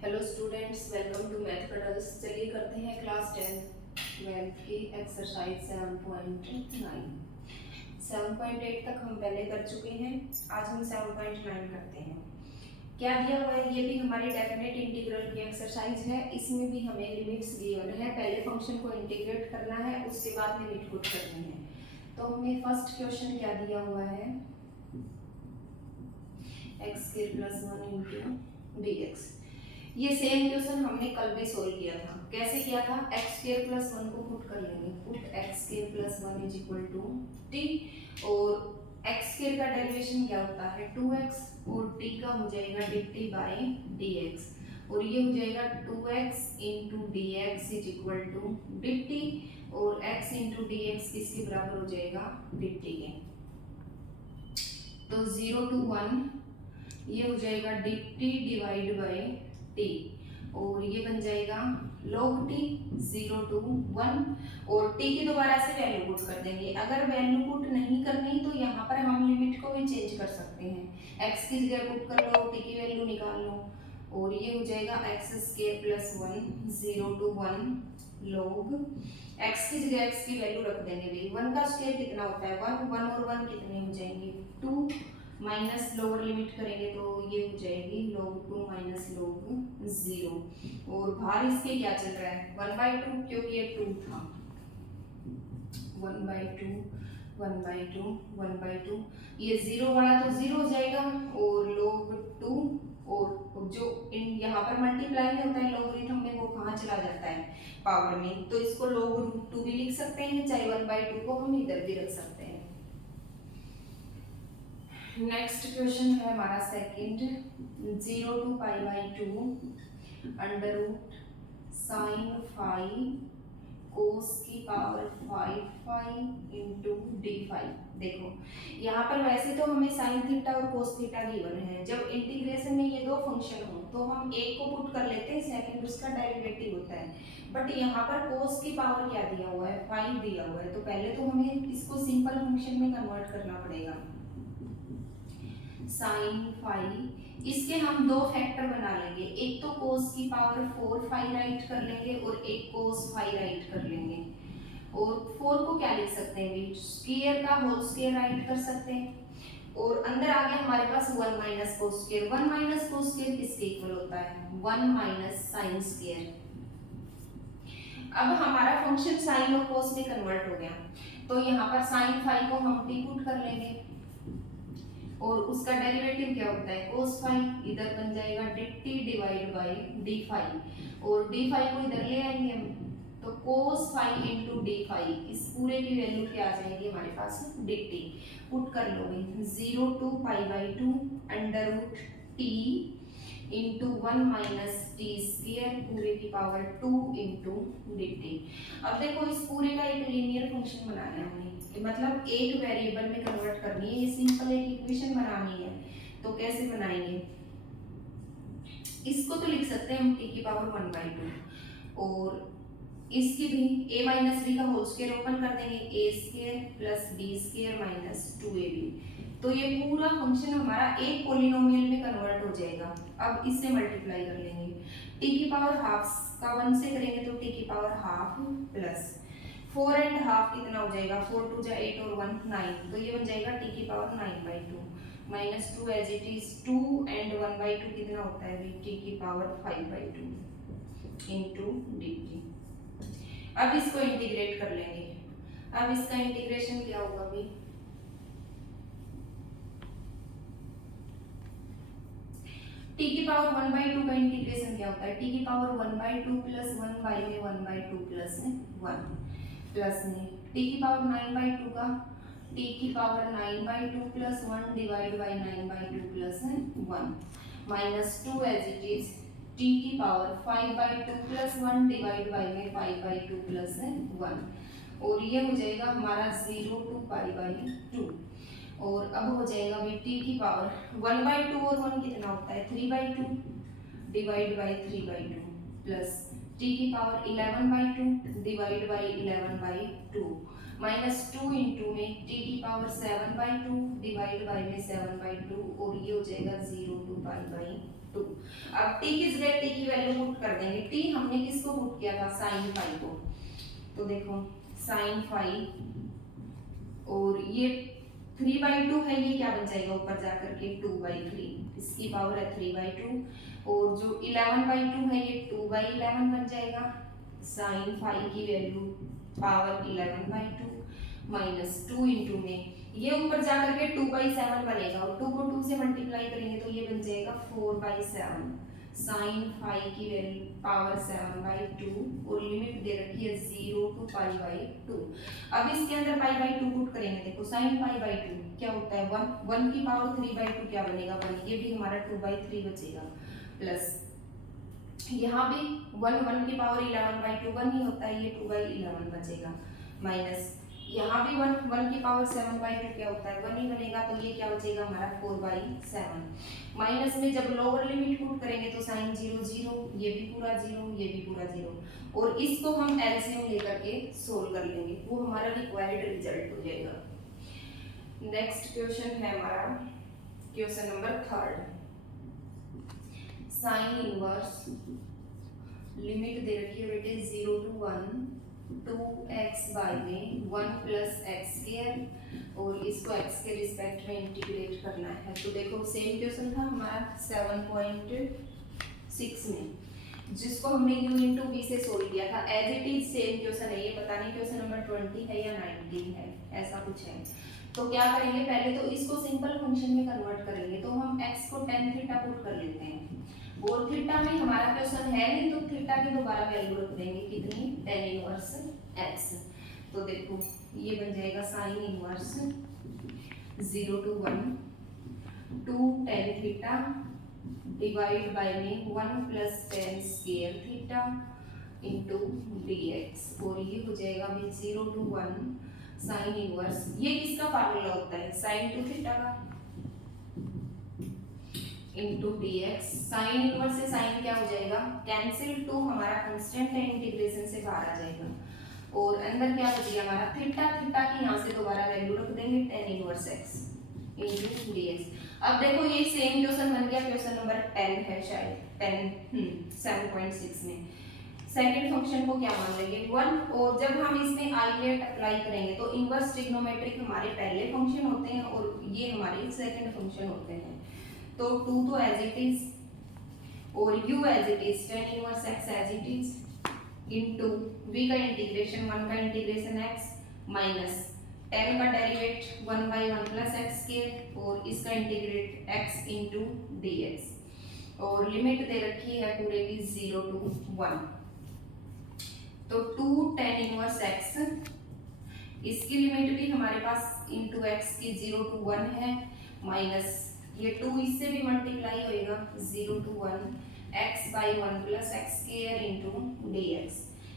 Hello students, welcome to math puddles. चलिए करते हैं क्लास 10 12 की एक्सरसाइज 7.9। 7.8 तक हम पहले कर चुके हैं। आज हम 7.9 करते हैं। क्या दिया हुआ है, ये भी हमारी डेफिनेट इंटीग्रल की एक्सरसाइज है। इसमें भी हमें लिमिट्स गिवन है। पहले फंक्शन को इंटीग्रेट करना है, उसके बाद लिमिट पुट करनी है। तो हमें फर्स्ट क्वेश्चन क्या दिया हुआ है, x square plus 1 into d x. ये सेम क्वेश्चन हमने कल भी सोल्व किया था। कैसे किया था, एक्स स्क्वायर प्लस 1 को पुट कर लेंगे। Put x square plus 1 is equal to T, और एक्स स्क्वायर का डेरिवेशन क्या होता है 2x, और टी का हो जाएगा dt बाय dx, और ये हो जाएगा 2x into d x is equal to dt, और x इंटू डी एक्स किसके बराबर हो जाएगा dt के। तो 0 to 1 ये हो जाएगा dt डिवाइड बाय t, और ये बन जाएगा log t 0 to 1, और t की दोबारा से वैल्यू पुट कर देंगे। अगर वैल्यू पुट नहीं करनी तो यहाँ पर हम लिमिट को भी चेंज कर सकते हैं। x की जगह पुट कर लो, t की वैल्यू निकाल लो, और ये हो जाएगा x square plus 1 0 to 1 log x की जगह x की वैल्यू रख देंगे भाई। 1 का स्क्वायर कितना होता है 1, 1 और 1 कितने हो जाएंगे 2, माइनस लोअर लिमिट करेंगे तो ये हो जाएगी log 2 माइनस log 0, और बाहर इसके क्या चल रहा है 1/2, क्योंकि ये 2 था। 1/2 1/2 1/2, ये 0 वाला तो 0 हो जाएगा, और log 2, और जो यहाँ पर मल्टीप्लाई में होता है लॉगरिथम में, वो कहाँ चला जाता है पावर में। तो इसको log 2 भी लिख सकते हैं, चाहे 1/2 को हम इधर भी रख सकते हैं। नेक्स्ट क्वेश्चन है हमारा second, 0 to π/2 under root sine phi cos की पावर 5 इंटू डी फाई। देखो यहाँ पर वैसे तो हमें साइन थीटा और कोस थीटा गिवन है। जब इंटीग्रेशन में ये दो फंक्शन हो तो हम एक को पुट कर लेते हैं, सेकंड उसका डेरिवेटिव होता है। बट यहाँ पर कोस की पावर क्या दिया हुआ है 5 दिया हुआ है, तो पहले तो हमें इसको सिंपल फंक्शन में कन्वर्ट करना पड़ेगा। साइन फाई, इसके हम दो फैक्टर बना लेंगे, एक तो कोस की पावर 4 फाई राइट कर लेंगे, और एक कोस फाई राइट कर लेंगे। और 4 को क्या लिख सकते हैं, स्क्वायर का होल स्क्वायर राइट कर सकते हैं, और अंदर आ गया हमारे पास 1 minus cos square. 1 minus cos square किसके इक्वल होता है 1 माइनस साइन स्क्वायर। अब हमारा फंक्शन साइन और कोस में कन्वर्ट हो गया, तो यहाँ पर साइन फाई को हम टी पुट कर लेंगे, और उसका डेरिवेटिव क्या होता है cos फाई, इधर बन जाएगा dt divide by d phi, और d फाई को इधर ले आएंगे हम, तो cos phi into d phi, इस पूरे की वैल्यू क्या आ जाएगी हमारे पास dt। पुट कर लोगे 0 to π/2 under root t into 1 minus T square पूरे की पावर 2 इंटू dt। अब देखो इस पूरे का एक लीनियर फंक्शन बनाना है हमें, मतलब एक वेरिएबल में कन्वर्ट करनी है, ये सिंपल एक इक्वेशन बनानी है। तो कैसे बनाएंगे, इसको तो लिख सकते हैं हम t की पावर 1/2, और इसकी भी a माइनस बी का होल स्क्वायर ओपन कर देंगे, a square plus b square minus 2ab। तो ये पूरा फंक्शन हमारा एक पॉलिनोमियल में कन्वर्ट हो जाएगा। अब इससे मल्टीप्लाई कर लेंगे, t की पावर हाफ का 1 से करेंगे तो t की power half plus 4 and half कितना हो जाएगा 4 2 जा 8 और 1 9, तो ये बन जाएगा t की power 9/2 minus 2 as it is 2 and 1/2 कितना होता है t की पावर 5/2 इंटू dt। अब इसको इंटीग्रेट कर लेंगे। अब इसका इंटीग्रेशन क्या होगा भाई, t की पावर 1/2 का इंटीग्रेशन क्या होता है, t की पावर 1/2 प्लस 1 बाई में 1/2 प्लस 1 प्लस में t की पावर 9/2 का t की power 9/2 plus 1 divide by 9/2 plus 1 minus 2 as it is t की पावर 5/2 प्लस 1 डिवाइड बाई में 5/2 प्लस 1, और ये हो जाएगा हमारा 0 to π/2, और अब हो जाएगा भाई t की पावर 1/2 और 1 कितना होता है 3/2 डिवाइड बाई 3/2 प्लस t की power 11/2 divide by 11/2 minus 2 into में t की पावर 7/2 डिवाइड बाई में 7/2, और ये हो जाएगा 0 to π/2। 2। अब t किस ग्रेड t की वैल्यू पुट कर देंगे। t हमने किसको पुट किया था, साइन फाई को। तो देखो साइन फाई और ये 3/2 है, ये क्या बन जाएगा ऊपर जाकर के 2/3, इसकी पावर है 3/2। और जो 11/2 है ये 2/11 बन जाएगा। साइन फाई की वैल्यू पावर 11/2 माइनस 2 इंटू में ये ऊपर जाकर के 2/7 बनेगा और 2 को 2 से मल्टीप्लाई करेंगे तो ये बन जाएगा 4/7। साइन फाई की वैल्यू पावर 7/2 और लिमिट दे रखी है 0 to π/2। अब इसके अंदर π/2 पुट करेंगे। देखो साइन π/2 क्या होता है 1, 1 की पावर 3/2 क्या बनेगा 1, ये भी हमारा 2/3 बचेगा। प्लस यहाँ भी 1, 1 की पावर 11/2 1 ही होता है, ये 2/11 बचेगा। माइनस यहाँ भी 1, 1 की पावर 7/2 क्या होता है 1 ही बनेगा, तो ये क्या बचेगा हमारा 4/7। माइनस में जब लोअर लिमिट पुट करेंगे तो साइन 0 0, ये भी पूरा 0, ये भी पूरा 0, और इसको हम एलसीएम लेकर के सोल्व कर लेंगे, वो हमारा रिक्वायर्ड रिजल्ट हो जाएगा। नेक्स्ट क्वेश्चन है हमारा question number 3। Sine inverse limit दे रखी है बेटे 0 to 1 2x बाय में 1 प्लस एक्स स्क्वायर और इसको x के रिस्पेक्ट में इंटीग्रेट करना है। तो देखो सेम क्वेश्चन था हमारा 7.6 में, जिसको हमने u इंटू v से सोल्व किया था। As it is same question है, ये पता नहीं क्वेश्चन नंबर 20 है या 19 है, ऐसा कुछ है। तो क्या करेंगे, पहले तो इसको सिंपल फंक्शन में कन्वर्ट करेंगे। तो हम x को tan थीटा पुट कर लेते हैं और थीटा में हमारा क्वेश्चन है नहीं, तो थीटा की दोबारा वैल्यू रख देंगे कितनी, tan इनवर्स x। तो देखो ये बन जाएगा sine inverse 0 to 1 2 tan theta divide by में 1 plus tan square theta into dx, और ये हो जाएगा भी 0 to 1 साइन इनवर्स। ये किसका फार्मूला होता है, साइन टू थीटा का इनटू dx। साइन इनवर्स से साइन क्या हो जाएगा कैंसिल, टू हमारा कांस्टेंट है इंटीग्रेशन से बाहर आ जाएगा, और अंदर क्या बचेगा हमारा थीटा। थीटा की यहाँ से दोबारा वैल्यू रख देंगे tan inverse x into dx। अब देखो ये सेम क्वेश्चन बन गया, क्वेश्चन नंबर 10 है शायद 7.6 में। सेकंड फंक्शन को क्या मान लेंगे 1, और जब हम इसमें आइलेट अप्लाई करेंगे तो इनवर्स ट्रिग्नोमेट्रिक हमारे पहले फंक्शन होते हैं और ये हमारे सेकंड फंक्शन होते हैं। तो 2 तो एज इट इज और u as it is tan inverse x as it is into v का इंटीग्रेशन 1 का इंटीग्रेशन x माइनस tan का डेरिवेट 1/1 प्लस x स्क्वायर और इसका इंटीग्रेट x इनटू dx, और लिमिट दे रखी है पूरे की 0 to 1। तो 2 tan इनवर्स x, इसकी लिमिट भी हमारे पास इनटू x की 0 to 1 है, माइनस ये 2 इससे भी मल्टीप्लाई होएगा 0 to 1 x/1 plus x square into dx।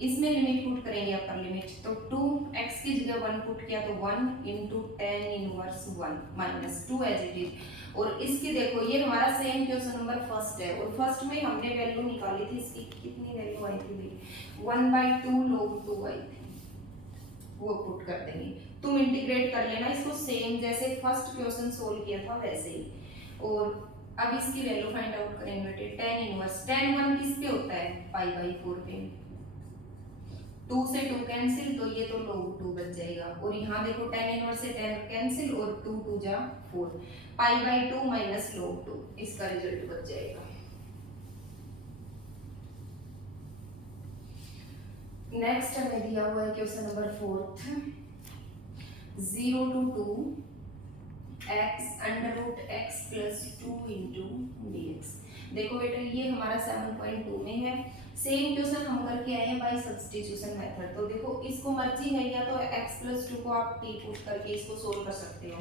इसमें लिमिट पुट करेंगे अपर लिमिट, तो 2x की जगह 1 पुट किया तो 1 into tan inverse 1 minus 2 as it is. और इसकी देखो ये हमारा सेम क्वेश्चन नंबर फर्स्ट है, और फर्स्ट में हमने वैल्यू निकाली थी, इसकी कितनी वैल्यू आई थी भाई 1/2 log 2 आई थी, वो पुट कर देंगे। तुम इंटीग्रेट कर लेना इसको सेम जैसे फर्स्ट क्वेश्चन सोल्व किया था वैसे ही। और अब इसकी वैल्यू फाइंड आउट करेंगे बेटे tan इनवर्स। tan 1 किस पे होता है π/4 पे, 2 से 2 कैंसिल, तो ये तो log 2 बच जाएगा, और यहाँ देखो tan इनवर्स से tan कैंसिल और 2 2 जा 4 π/2 माइनस log 2, इसका रिजल्ट बच जाएगा। नेक्स्ट हमें दिया हुआ है question number 4 0 to 2 x √x plus 2 into dx। देखो बेटा ये हमारा 7.2 में है। सेम क्वेश्चन हम करके आए हैं बाय सब्स्टिट्यूशन मेथड। तो देखो इसको मर्जी है या तो x plus 2 को आप t पुट करके इसको सोल्व कर सकते हो,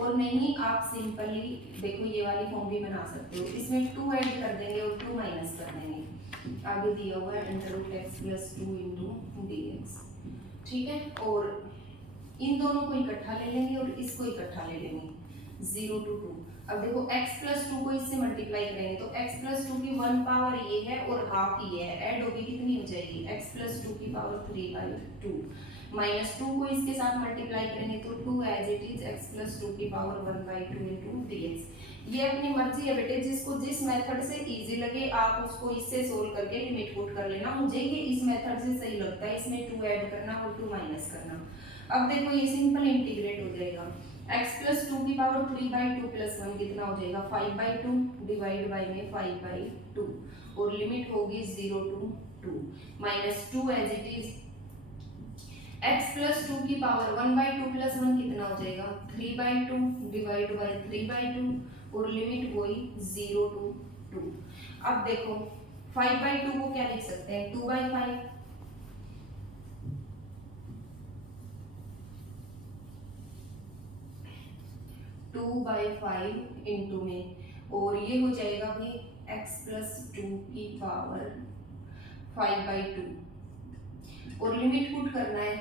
और नहीं आप सिंपली देखो ये वाली फॉर्म भी बना सकते हो। इसमें 2 ऐड कर देंगे और 2 माइनस कर देंगे। आगे दिया हुआ है √x plus 2 into dx, ठीक है। और इन दोनों को इकट्ठा ले लेंगे और इसको इकट्ठा ले लेंगे 0 to 2। अब देखो x plus 2 को इससे मल्टीप्लाई करेंगे तो x plus 2 की 1 पावर ये है और हाफ ये है, ऐड होगी कितनी हो जाएगी x plus 2 की पावर 3/2 माइनस 2 को इसके साथ मल्टीप्लाई करेंगे तो 2 as it is x plus 2 की पावर 1/2 into dx। ये अपनी मर्जी है बेटे, जिसको जिस मेथड से इजी लगे आप उसको इससे सोल्व करके लिमिट पुट कर लेना। मुझे ये इस मेथड से सही लगता है, इसमें 2 ऐड करना और 2 माइनस करना। अब देखो ये सिंपल इंटीग्रेट हो जाएगा, x प्लस 2 की पावर 3/2 प्लस 1 कितना हो जाएगा 5/2 डिवाइड बाई में 5/2 और लिमिट होगी 0 to 2 minus 2 as it is x plus 2 की पावर 1/2 प्लस 1 कितना हो जाएगा 3/2 डिवाइड बाई 3/2 और लिमिट हुई 0 to 2। अब देखो 5/2 को क्या लिख सकते हैं 2/5, 2/5 इंटू में और ये हो जाएगा भाई x प्लस 2 की पावर 5/2 और लिमिट पुट करना है,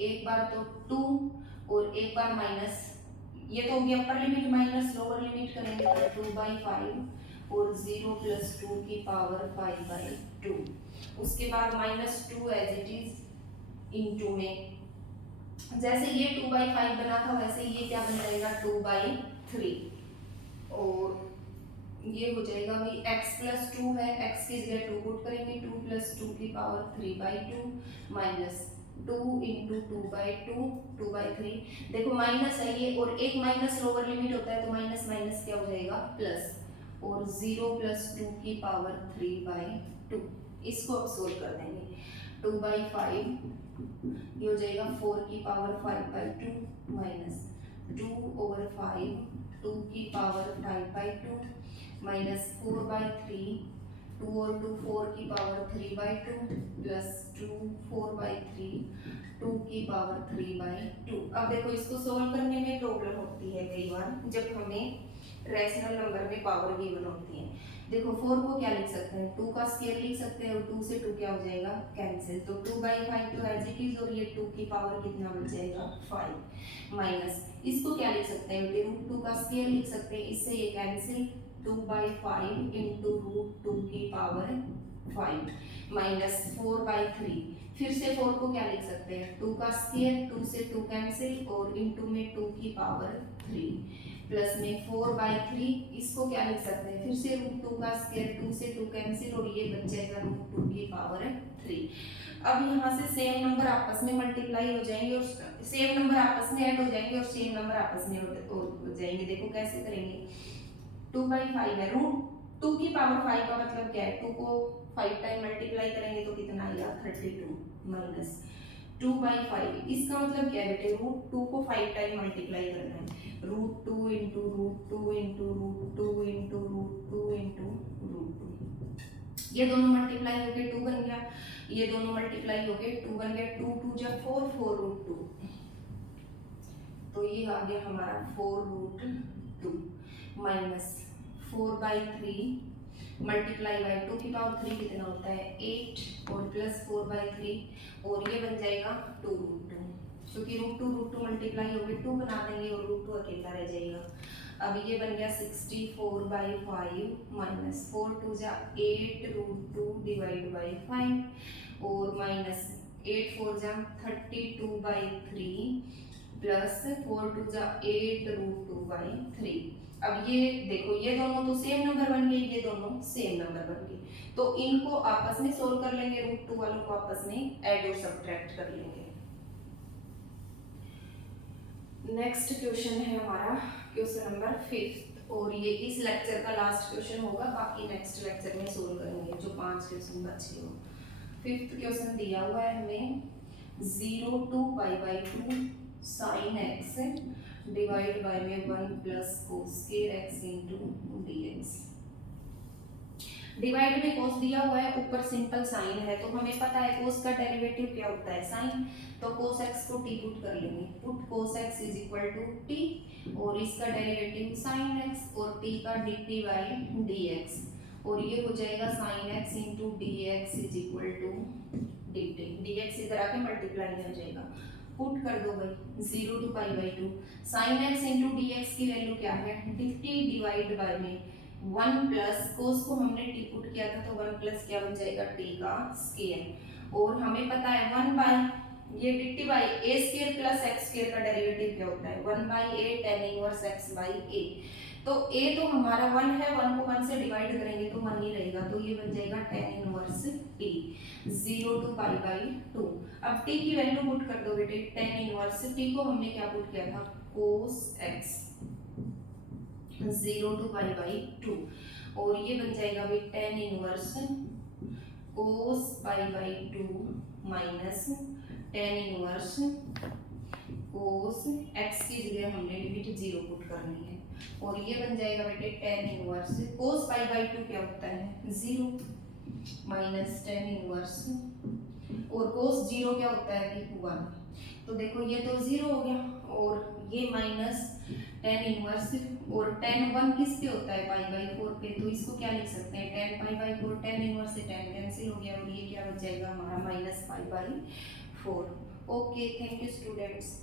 एक बार तो 2 और एक बार माइनस, ये तो हो गया upper limit minus lower limit करेंगे तो 2/5 और 0 प्लस 2 की पावर 5/2, उसके बाद -2 एज इट इज इंटू में, जैसे ये 2/5 बना था वैसे ये क्या बन जाएगा 2/3 और ये हो जाएगा भाई x प्लस 2 है, x की जगह 2 पुट करेंगे 2 प्लस 2 की पावर 3/2 माइनस 2 इंटू 2/2 2/3। देखो माइनस है ये और एक माइनस लोअर लिमिट होता है तो माइनस माइनस क्या हो जाएगा प्लस और 0 प्लस 2 की पावर 3/2। इसको अब सोल्व कर देंगे 2/5 ये हो जाएगा 4 की पावर 5/2 माइनस 2/5 2 की पावर 5/2 माइनस 4/3 2 और 2 4 की पावर 3/2 प्लस 2 4/3 2 की पावर 3/2। अब देखो इसको सोल्व करने में प्रॉब्लम होती है कई बार जब हमें रैशनल नंबर में पावर गिवन होती है। देखो 4 को क्या लिख सकते हैं 2 का स्क्वायर लिख सकते हैं और 2 से 2 क्या हो जाएगा कैंसिल, तो 2/5 तो एज इट इज और ये 2 की पावर कितना बच जाएगा 5 माइनस इसको क्या लिख सकते हैं बेटे √2 का स्क्वायर लिख सकते हैं, इससे ये कैंसिल 2/5 इंटू √2 की पावर 5 माइनस 4/3, फिर से 4 को क्या लिख सकते हैं 2 का स्क्वायर 2 से 2 कैंसिल और इंटू में 2 की पावर 3 प्लस में 4/3, इसको क्या लिख सकते हैं फिर से √2 का स्क्वायर 2 से 2 कैंसिल और ये बच जाएगा √2 की पावर 3। अब यहाँ से सेम नंबर आपस में मल्टीप्लाई हो जाएंगे और सेम नंबर आपस में ऐड हो जाएंगे और सेम नंबर आपस में हो जाएंगे। देखो कैसे करेंगे 2/5 है √2 की पावर 5 का मतलब क्या है 2 को 5 टाइम मल्टीप्लाई करेंगे तो कितना आएगा 32 माइनस 2/5, इसका मतलब क्या है बेटे √2 को 5 टाइम मल्टीप्लाई करना है √2 इंटू √2 इंटू √2 इंटू √2 इंटू √2, ये दोनों मल्टीप्लाई होके 2 बन गया, ये दोनों मल्टीप्लाई होके 2 बन गया, 2 2 जब 4 4 √2 तो ये आ गया हमारा 4√2 माइनस 4/3 मल्टीप्लाई बाई 2 की पावर 3 कितना होता है 8 और प्लस 4/3 और ये बन जाएगा 2√2, क्योंकि √2 मल्टीप्लाई हो गए 2 बना देंगे और √2 अकेला रह जाएगा। अब ये बन गया 64/5 माइनस 4 2 जा 8 √2 डिवाइड बाई 5 और माइनस 8 4 जा 32/3 प्लस 4 2 जा 8 √2/3। अब ये देखो ये दोनों तो सेम नंबर बन गए, ये दोनों सेम नंबर बन गए, तो इनको आपस में सोल्व कर लेंगे, √2 वालों को आपस में ऐड और सब्ट्रैक्ट कर लेंगे। नेक्स्ट क्वेश्चन है हमारा क्वेश्चन नंबर 5 और ये इस लेक्चर का लास्ट क्वेश्चन होगा, बाकी नेक्स्ट लेक्चर में सोल्व करेंगे जो 5 क्वेश्चन बचे हो। 5th क्वेश्चन दिया हुआ है हमें 0 to π/2 sin x divide by में 1 plus cos x into dx। Divide में cos दिया हुआ है, ऊपर सिंपल साइन है तो हमें पता है cos का डेरिवेटिव क्या होता है साइन, तो cos x को t पुट कर लेंगे, put cos x is equal to t और इसका डेरिवेटिव sin x और t का dt बाई dx और ये हो जाएगा sin x into dx is equal to dt, dx इधर आके मल्टीप्लाई हो जाएगा, पुट कर दो भाई 0 to π/2 sin x into dx की वैल्यू क्या है dt डिवाइड बाय में 1 प्लस cos को हमने t पुट किया था तो 1 प्लस क्या बन जाएगा t का स्क्वायर और हमें पता है 1 बाय ये dt by a square plus x square का डेरिवेटिव क्या होता है 1 by a tan inverse x by a, तो a तो हमारा 1 है, 1 को 1 से डिवाइड करेंगे तो 1 ही रहेगा, तो ये बन जाएगा tan inverse t 0 to pi by 2। अब t की वैल्यू पुट कर दो बेटे, tan इनवर्स t को हमने क्या पुट किया था, cos x 0 to pi by 2, और ये बन जाएगा भी tan inverse cos pi by 2 minus tan inverse cos x की जगह हमने लिमिट 0 पुट करनी है, और ये बन जाएगा बेटे tan inverse cos pi by 2 क्या होता है 0 माइनस tan इनवर्स, और cos 0 क्या होता है 1। तो देखो ये तो 0 हो गया, और ये माइनस tan इनवर्स, और tan 1 किस पे होता है पाई बाई 4 पे, तो इसको क्या लिख सकते हैं tan pi by 4, tan inverse से tan कैंसिल हो गया, और ये क्या बच जाएगा हमारा minus pi by 4। Okay, thank you students.